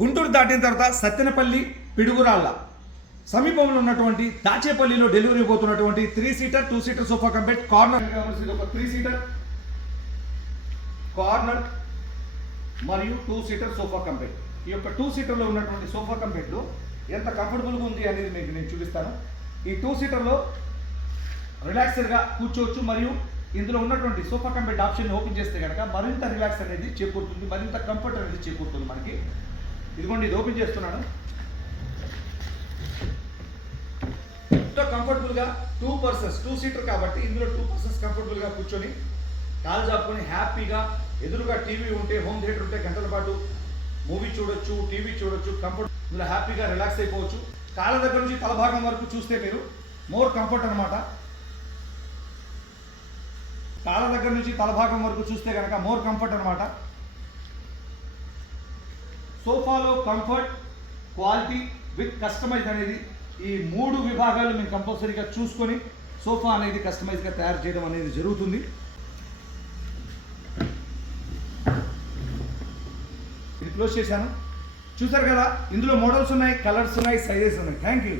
గుంటూరు దాటిన తర్వాత సత్తెనపల్లి పిడుగురాళ్ళ. సమీపంలో ఉన్నటువంటి దాచేపల్లిలో డెలివరీ పోతున్నటువంటి three seater two seater sofa cum bed corner ఇది ఒక త్రీ సీటర్ కార్నర్ మరియు two seater sofa cum bed ఈ యొక్క టూ సీటర్లో ఉన్నటువంటి సోఫా కంపెట్లు ఎంత కంఫర్టబుల్గా ఉంది అనేది మీకు నేను చూపిస్తాను. ఈ టూ సీటర్లో రిలాక్స్డ్గా కూర్చోవచ్చు మరియు ఇందులో ఉన్నటువంటి సోఫా కంపెట్ ఆప్షన్ ఓపెన్ చేస్తే కనుక మరింత రిలాక్స్ అనేది చేకూరుతుంది మరింత కంఫర్ట్ అనేది చేకూరుతుంది మనకి. ఇదిగోండి ఇది ఓపెన్ చేస్తున్నాను. ఎంతో కంఫర్టబుల్గా టూ పర్సన్స్ టూ సీటర్ కాబట్టి ఇందులో టూ పర్సన్స్ కంఫర్టబుల్గా కూర్చొని కాలు చాపుకొని హ్యాపీగా ఎదురుగా టీవీ ఉంటే హోమ్ థియేటర్ ఉంటే గంటల పాటు మూవీ చూడొచ్చు టీవీ చూడొచ్చు కంఫర్ట్ ఇందులో హ్యాపీగా రిలాక్స్ అయిపోవచ్చు. కాళ్ళ దగ్గర నుంచి తల భాగం వరకు చూస్తే మీరు మోర్ కంఫర్ట్ అనమాట కాళ్ళ దగ్గర నుంచి తల భాగం వరకు చూస్తే కనుక మోర్ కంఫర్ట్ అనమాట సోఫాలో కంఫర్ట్ క్వాలిటీ విత్ కస్టమైజ్ అనేది ఈ మూడు విభాగాలు మేము కంపల్సరీగా చూసుకొని సోఫా అనేది కస్టమైజ్గా తయారు చేయడం అనేది జరుగుతుంది. ఇది క్లోజ్ చేశాను. చూసారు కదా ఇందులో మోడల్స్ ఉన్నాయి కలర్స్ ఉన్నాయి సైజెస్ ఉన్నాయి. Thank you